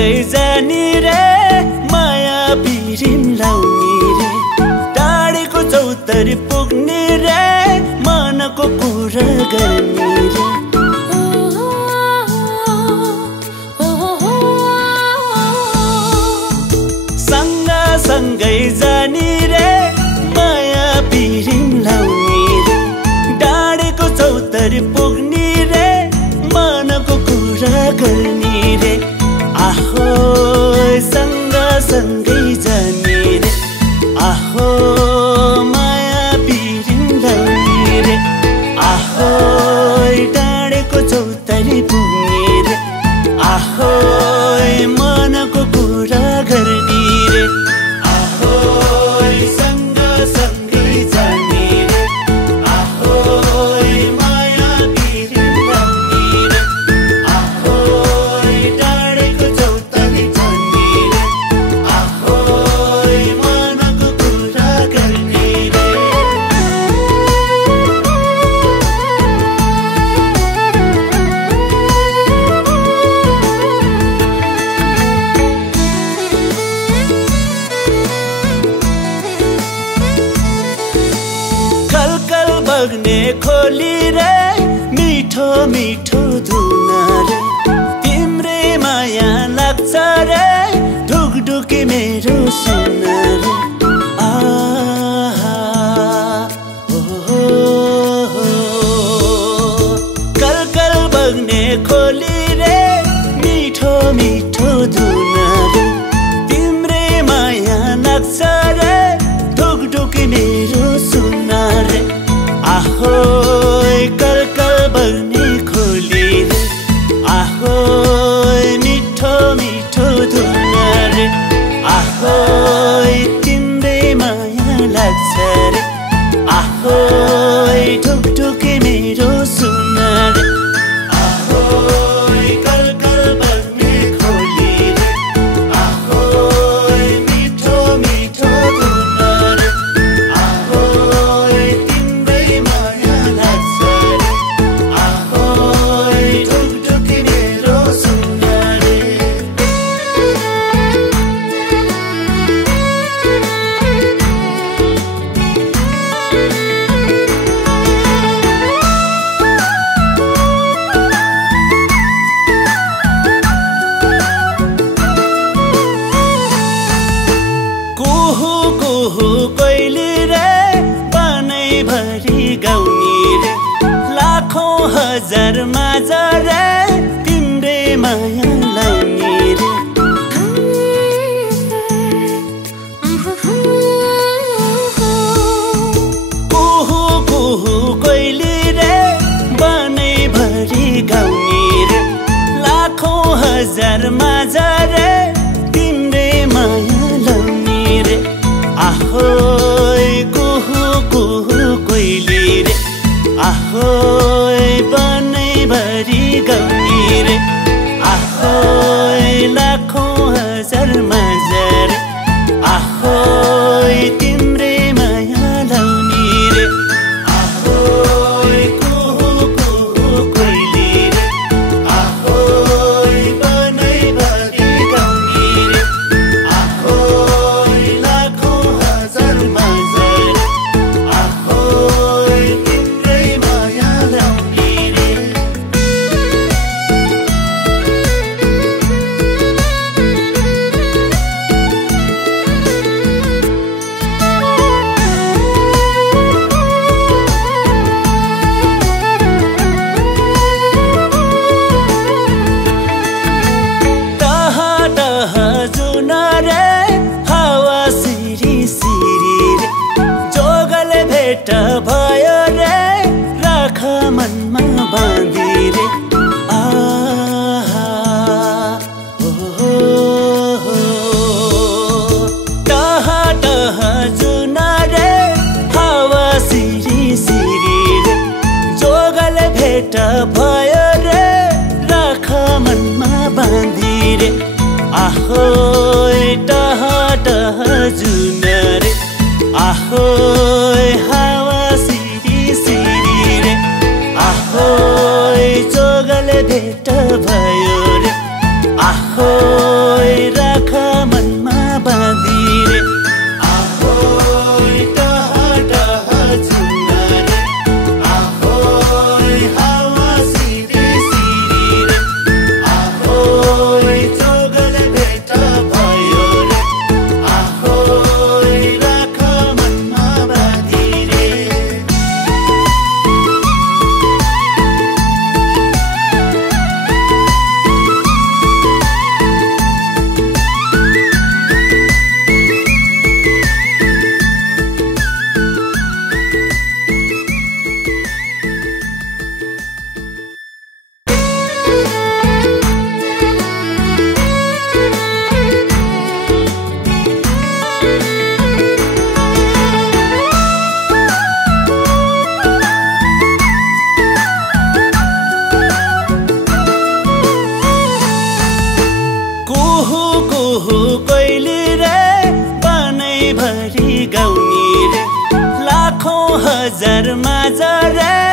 सँगै जानी रे माया पिरिम लाउने रे टाढेको चौतारी पुग्ने रे मनको कुरा गर्ने रे सँगै जानी रे माया पिरिम लाउने रे डाँडेको चौतारी पुग्ने रे मनको कुरा गर्ने रे आहो सँगै जाने रे आहो माया पिरिम लाउने रे आहो डाँडेको चौतारी पुग्ने रे आहो मनको कुरा गर्ने रे बग्ने खोली रे मिठो मिठो धुन रे तिम्रे माया लाग्छ रे ढुकढुकी मेरो सुन रे कल बग्ने खोली रे मिठो मिठो धुन रे तिम्रे माया लाग्छ रे ढुकढुकी मेरो सुन रे आहो कल बग्ने खोली रे आहो मिठो मिठो धुन रे आहो तिम्रै माया लाग्छ रे आहो ढुकढुकी मेरो सुन रे आहो कल बग्ने खोली रे आहो मिठो मिठो धुन रे आहो कोइली रे पानै भरी गाउने रे लाखौं हजार माझ रे तिम्रै माया लाउने रे कुहु कोइली रे पानै भरी गाउने रे लाखौं हजार माझ रे तिम्रै माया लाउने रे आहो कुहु कोइली रे आहो पानै भरी गाउने रे आहो लाखौं हजार माझ रे आहो तिम्रै माया लाउने रे आहो कुहु कोइली रे आहो पानै भरी गाउने रे आहो लाखौं हजार माझ रे आहो तिम्रै माया लाउने रे जुन रे हावा सिरी सिरी रे जोगल भेट भयो रे राख मनमा बाँधी रे जुन रे हावा सिरी सिरी रे जोगल भेट भयो रे राख मनमा बाँधी रे आहो जुन रे आहो हावा सिरी सिरी रे आहो जोगल भेट भयो रे आहो बजारमा रे